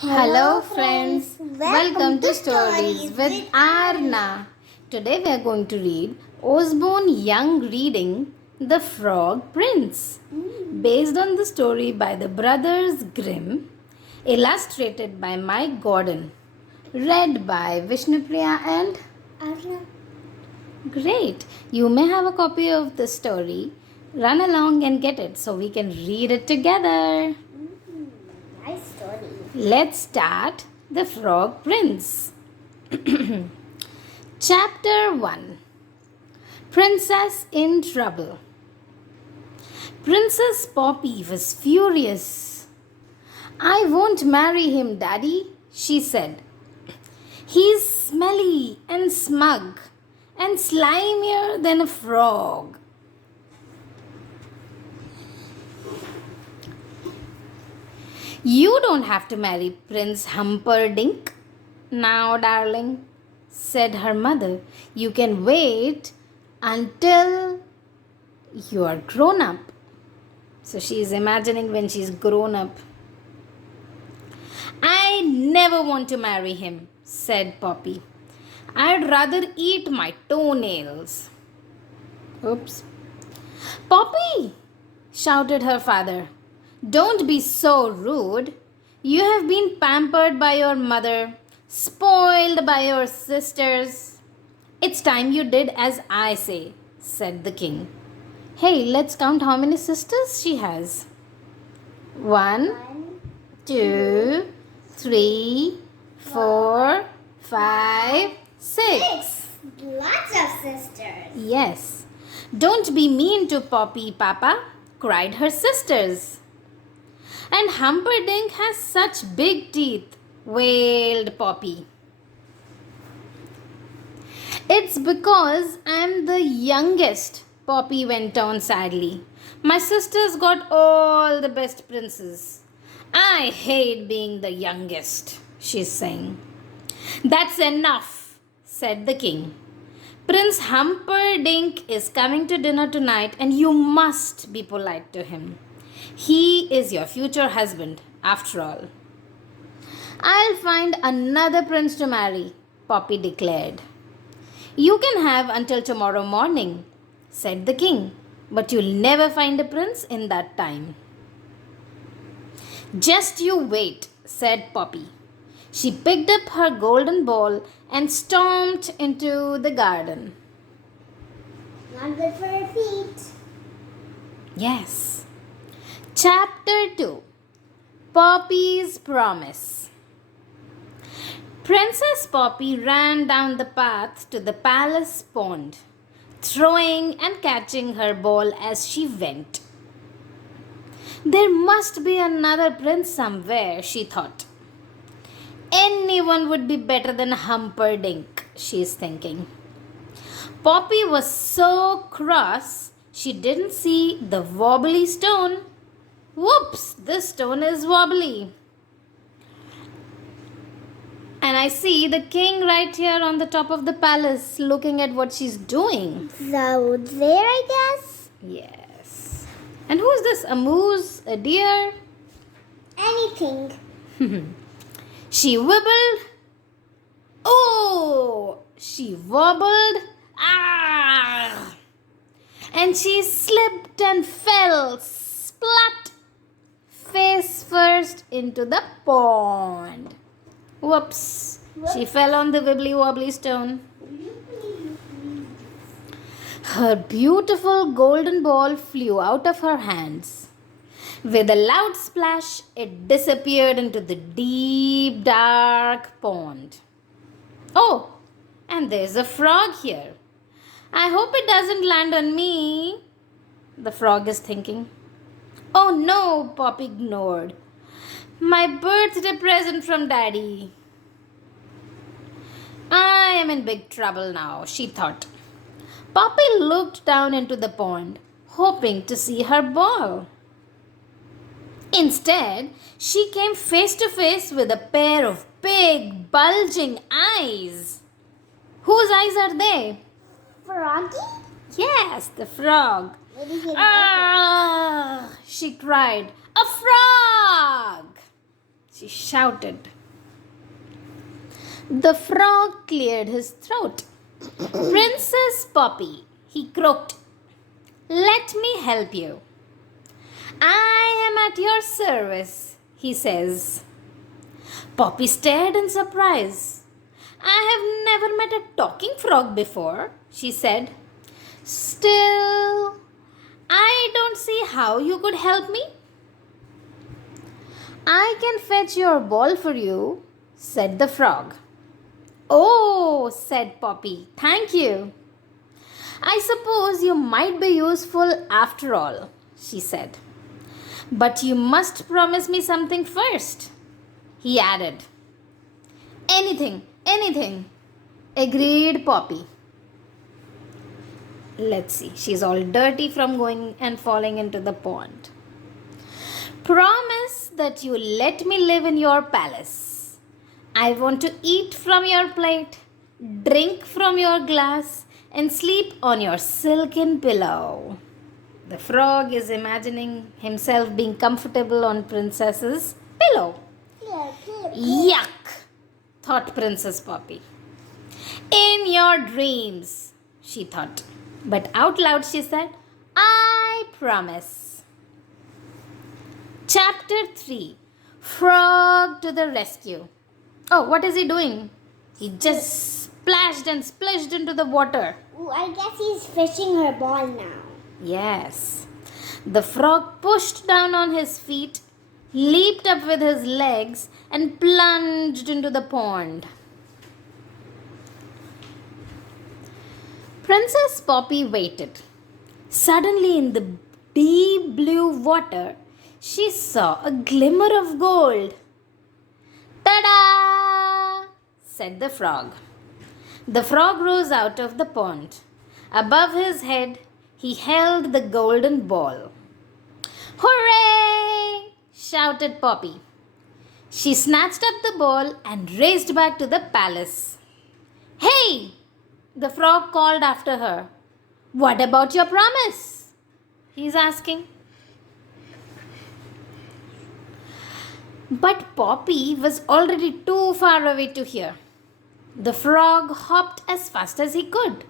Hello friends, welcome to Stories with Arna. Today we are going to read Usborne Young reading The Frog Prince, based on the story by the Brothers Grimm, illustrated by Mike Gordon, read by Vishnupriya and Arna. Great. You may have a copy of the story. Run along and get it so we can read it together. Nice story. Let's start The Frog Prince. Chapter 1 Princess in Trouble. Princess Poppy was furious. "I won't marry him, Daddy," she said. "He's smelly and smug and slimier than a frog." "You don't have to marry Prince Humperdinck now, darling," said her mother. "You can wait until you are grown up." So she is imagining when she's grown up. "I never want to marry him," said Poppy. "I'd rather eat my toenails." Oops. "Poppy!" shouted her father. "Don't be so rude. You have been pampered by your mother, spoiled by your sisters. It's time you did as I say," said the king. "Hey, let's count how many sisters she has. 1, 2, 3, 4, 5, 6. Lots of sisters. Yes. "Don't be mean to Poppy, Papa," cried her sisters. "And Humperdinck has such big teeth," wailed Poppy. "It's because I'm the youngest," Poppy went on sadly. "My sisters got all the best princes. I hate being the youngest," she's saying. "That's enough," said the king. "Prince Humperdinck is coming to dinner tonight and you must be polite to him. He is your future husband, after all." "I'll find another prince to marry," Poppy declared. "You can have until tomorrow morning," said the king, "but you'll never find a prince in that time." "Just you wait," said Poppy. She picked up her golden ball and stomped into the garden. Not good for her feet. Yes. Chapter 2 Poppy's Promise. Princess Poppy ran down the path to the palace pond, throwing and catching her ball as she went. "There must be another prince somewhere," she thought. "Anyone would be better than Humperdinck," she is thinking. Poppy was so cross she didn't see the wobbly stone. Whoops, this stone is wobbly. And I see the king right here on the top of the palace looking at what she's doing. So there, I guess. Yes. And who's this? A moose? A deer? Anything. She wibbled. Oh! She wobbled. Ah! And she slipped and fell. Splat! Face first into the pond. Whoops. She fell on the wibbly wobbly stone. Her beautiful golden ball flew out of her hands. With a loud splash, it disappeared into the deep, dark pond. "Oh, and there's a frog here. I hope it doesn't land on me," the frog is thinking. "Oh no," Poppy ignored. "My birthday present from Daddy." "I am in big trouble now," she thought. Poppy looked down into the pond, hoping to see her ball. Instead, she came face to face with a pair of big, bulging eyes. Whose eyes are they? Froggy? Yes, the frog. Maybe he "Ah!" she cried. "A frog!" she shouted. The frog cleared his throat. Princess Poppy, he croaked. Let me help you. I am at your service, he says. Poppy stared in surprise. I have never met a talking frog before, she said. Still, I don't see how you could help me. I can fetch your ball for you, said the frog. Oh, said Poppy, thank you. I suppose you might be useful after all, she said. But you must promise me something first, he added. Anything, agreed Poppy. Let's see, she's all dirty from going and falling into the pond. Promise that you let me live in your palace. I want to eat from your plate, drink from your glass, and sleep on your silken pillow. The frog is imagining himself being comfortable on Princess's pillow. Yuck, thought Princess Poppy. In your dreams, she thought. But out loud she said, I promise. Chapter 3, Frog to the Rescue. Oh, what is he doing? He just splashed and splashed into the water. Ooh, I guess he's fishing her ball now. Yes. The frog pushed down on his feet, leaped up with his legs, and plunged into the pond. Princess Poppy waited. Suddenly, in the deep blue water, she saw a glimmer of gold. Ta-da! Said the frog. The frog rose out of the pond. Above his head, he held the golden ball. Hooray! Shouted Poppy. She snatched up the ball and raced back to the palace. Hey! The frog called after her. What about your promise? He's asking. But Poppy was already too far away to hear. The frog hopped as fast as he could,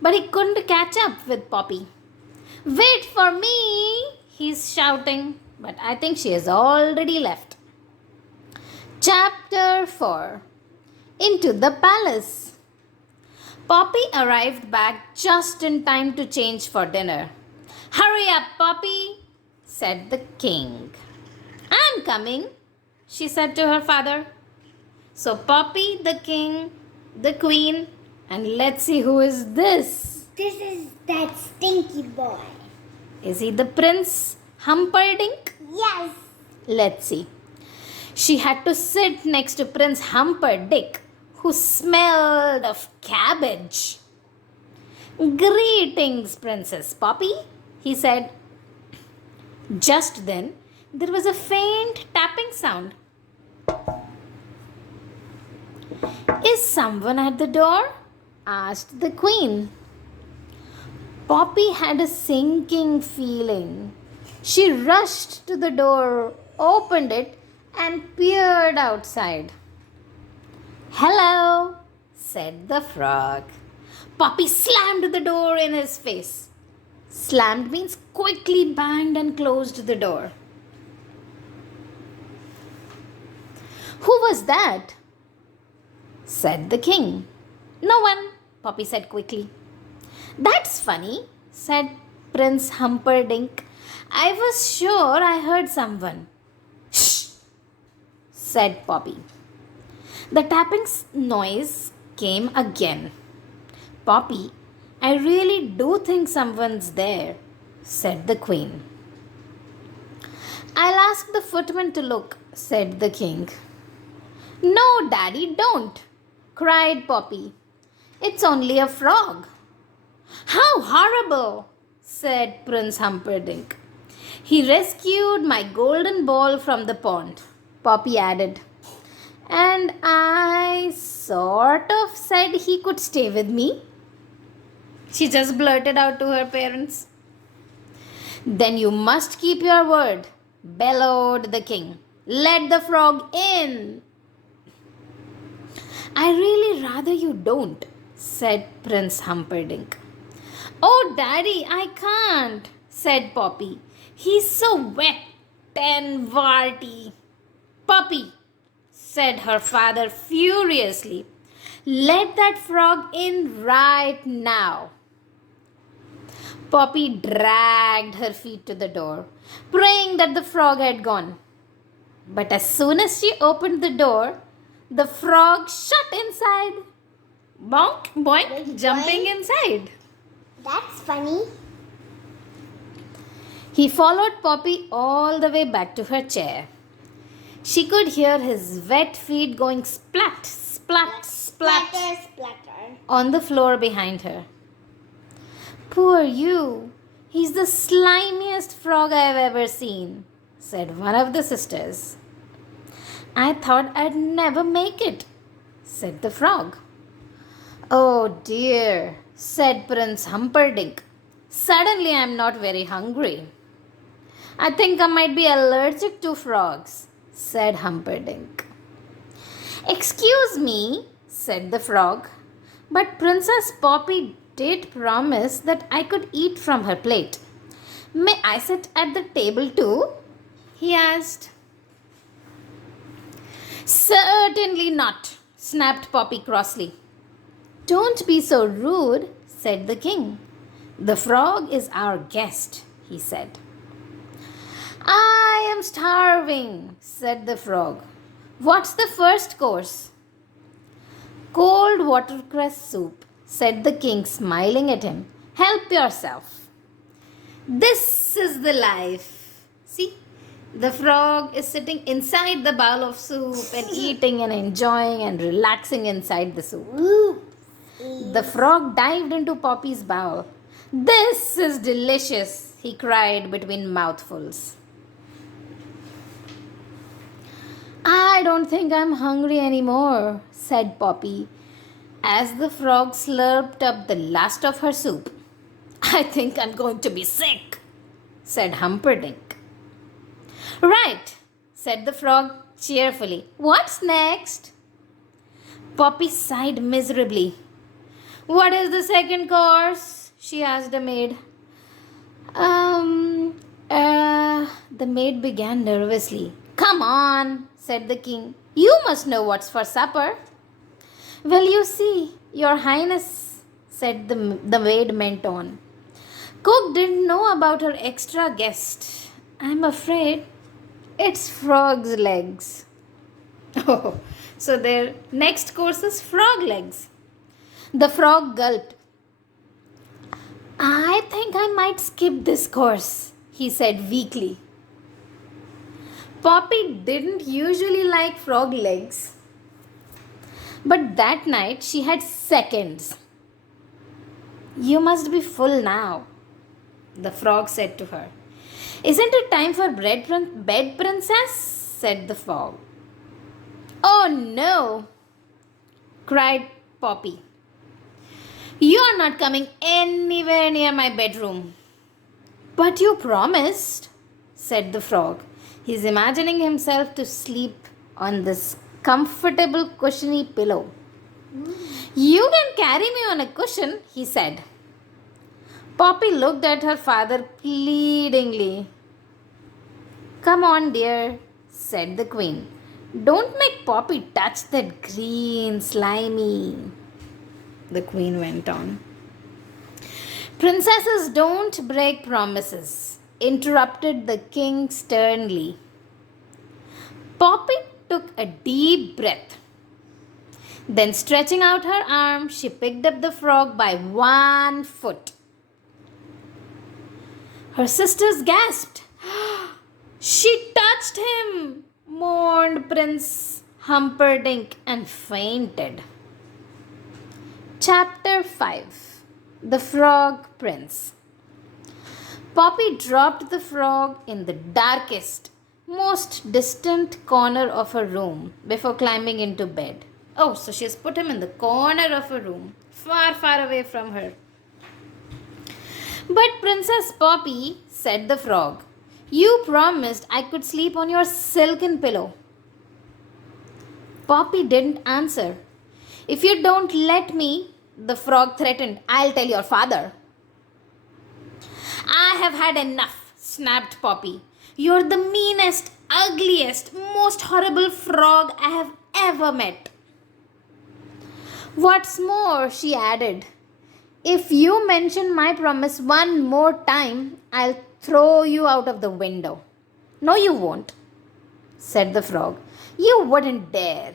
but he couldn't catch up with Poppy. Wait for me, he's shouting, but I think she has already left. Chapter 4, Into the Palace. Poppy arrived back just in time to change for dinner. Hurry up, Poppy, said the king. I'm coming, she said to her father. So Poppy, the king, the queen, and let's see who is this. This is that stinky boy. Is he the Prince Humperdinck? Yes. Let's see. She had to sit next to Prince Humperdinck, who smelled of cabbage. Greetings, Princess Poppy, he said. Just then, there was a faint tapping sound. Is someone at the door? Asked the queen. Poppy had a sinking feeling. She rushed to the door, opened it, and peered outside. Hello, said the frog. Poppy slammed the door in his face. Slammed means quickly banged and closed the door. Who was that? Said the king. No one, Poppy said quickly. That's funny, said Prince Humperdinck. I was sure I heard someone. Shh, said Poppy. The tapping noise came again. Poppy, I really do think someone's there, said the queen. I'll ask the footman to look, said the king. No, Daddy, don't, cried Poppy. It's only a frog. How horrible, said Prince Humperdinck. He rescued my golden ball from the pond, Poppy added. And I sort of said he could stay with me. She just blurted out to her parents. Then you must keep your word, bellowed the king. Let the frog in. I really rather you don't, said Prince Humperdinck. Oh, Daddy, I can't, said Poppy. He's so wet and warty. Poppy, said her father furiously, let that frog in right now. Poppy dragged her feet to the door, praying that the frog had gone. But as soon as she opened the door, the frog shut inside. Bonk, boink, jumping inside. That's funny. He followed Poppy all the way back to her chair. She could hear his wet feet going splat, splat, splat Splatter, splatter. on the floor behind her. Poor you! He's the slimiest frog I've ever seen, said one of the sisters. I thought I'd never make it, said the frog. Oh dear, said Prince Humperdinck. Suddenly I'm not very hungry. I think I might be allergic to frogs, said Humperdinck. Excuse me, said the frog, but Princess Poppy did promise that I could eat from her plate. May I sit at the table too? He asked. Certainly not, snapped Poppy crossly. Don't be so rude, said the king. The frog is our guest, he said. I am starving, said the frog. What's the first course? Cold watercress soup, said the king, smiling at him. Help yourself. This is the life. See, the frog is sitting inside the bowl of soup and eating and enjoying and relaxing inside the soup. The frog dived into Poppy's bowl. This is delicious, he cried between mouthfuls. I don't think I'm hungry anymore, said Poppy, as the frog slurped up the last of her soup. I think I'm going to be sick, said Humperdinck. Right, said the frog cheerfully. What's next? Poppy sighed miserably. What is the second course? She asked the maid. The maid began nervously. Come on, said the king. You must know what's for supper. Well, you see, your highness, said the maid went on. Cook didn't know about her extra guest. I'm afraid it's frog's legs. Oh, so their next course is frog legs. The frog gulped. I think I might skip this course, he said weakly. Poppy didn't usually like frog legs, but that night she had seconds. You must be full now, the frog said to her. Isn't it time for bed, princess? Said the frog. Oh no, cried Poppy. You are not coming anywhere near my bedroom. But you promised, said the frog. He's imagining himself to sleep on this comfortable cushiony pillow. You can carry me on a cushion, he said. Poppy looked at her father pleadingly. Come on, dear, said the queen. Don't make Poppy touch that green, slimy. The queen went on. Princesses don't break promises, interrupted the king sternly. Poppy took a deep breath. Then, stretching out her arm, she picked up the frog by one foot. Her sisters gasped. She touched him, mourned Prince Humperdinck, and fainted. Chapter 5 The Frog Prince. Poppy dropped the frog in the darkest, most distant corner of her room before climbing into bed. Oh, so she has put him in the corner of her room, far, far away from her. But Princess Poppy, said the frog, You promised I could sleep on your silken pillow. Poppy didn't answer. If you don't let me, the frog threatened, I'll tell your father. I have had enough, snapped Poppy. You're the meanest, ugliest, most horrible frog I have ever met. What's more, she added, if you mention my promise one more time, I'll throw you out of the window. No, you won't, said the frog. You wouldn't dare.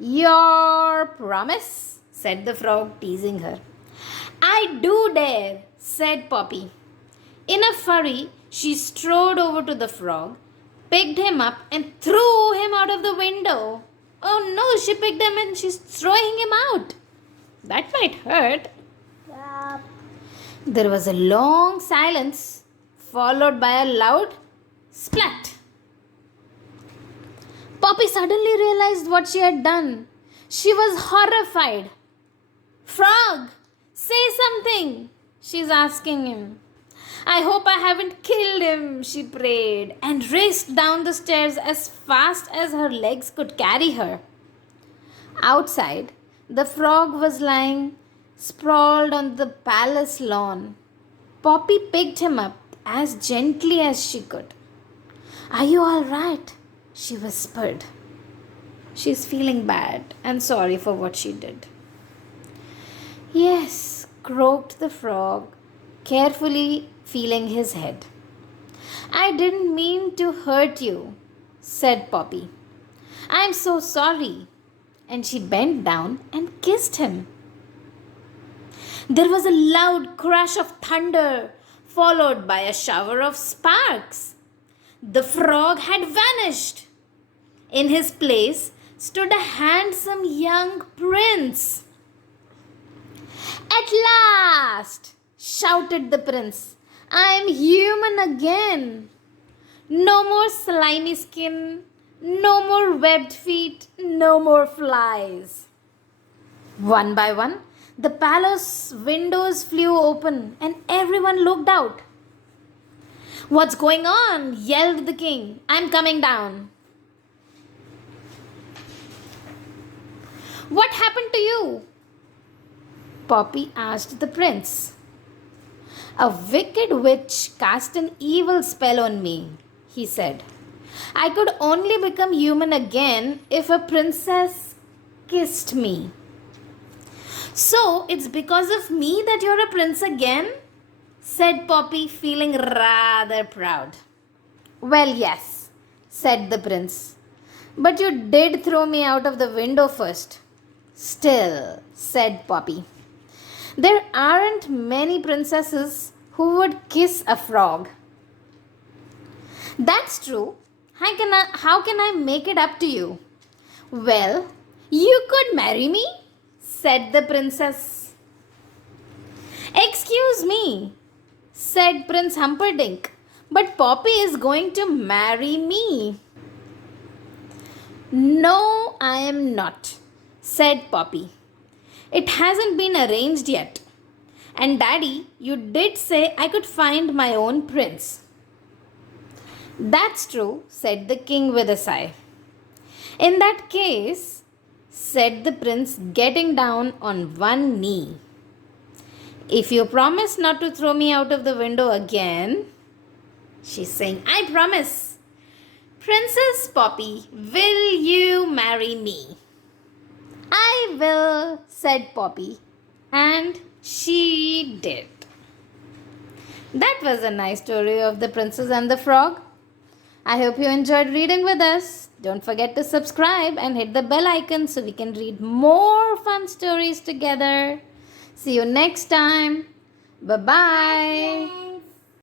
Your promise, said the frog, teasing her. I do dare, said Poppy. In a flurry, she strode over to the frog, picked him up, and threw him out of the window. Oh no, she picked him and she's throwing him out. That might hurt. Yup. There was a long silence, followed by a loud splat. Poppy suddenly realized what she had done. She was horrified. Frog, say something, she's asking him. I hope I haven't killed him, she prayed, and raced down the stairs as fast as her legs could carry her. Outside, the frog was lying sprawled on the palace lawn. Poppy picked him up as gently as she could. Are you all right? She whispered. She's feeling bad and sorry for what she did. Yes, croaked the frog, carefully feeling his head. I didn't mean to hurt you, said Poppy. I'm so sorry. And she bent down and kissed him. There was a loud crash of thunder, followed by a shower of sparks. The frog had vanished. In his place stood a handsome young prince. At last, shouted the prince, I am human again. No more slimy skin, no more webbed feet, no more flies. One by one, the palace windows flew open and everyone looked out. What's going on? Yelled the king. I'm coming down. What happened to you? Poppy asked the prince. A wicked witch cast an evil spell on me, he said. I could only become human again if a princess kissed me. So it's because of me that you're a prince again? Said Poppy, feeling rather proud. Well, yes, said the prince. But you did throw me out of the window first. Still, said Poppy, there aren't many princesses who would kiss a frog. That's true. How can I make it up to you? Well, you could marry me, said the princess. Excuse me, said Prince Humperdinck, but Poppy is going to marry me. No, I am not, said Poppy. It hasn't been arranged yet. And Daddy, you did say I could find my own prince. That's true, said the king with a sigh. In that case, said the prince, getting down on one knee, if you promise not to throw me out of the window again, she's saying, I promise. Princess Poppy, will you marry me? I will, said Poppy, and she did. That was a nice story of the princess and the frog. I hope you enjoyed reading with us. Don't forget to subscribe and hit the bell icon so we can read more fun stories together. See you next time. Bye-bye.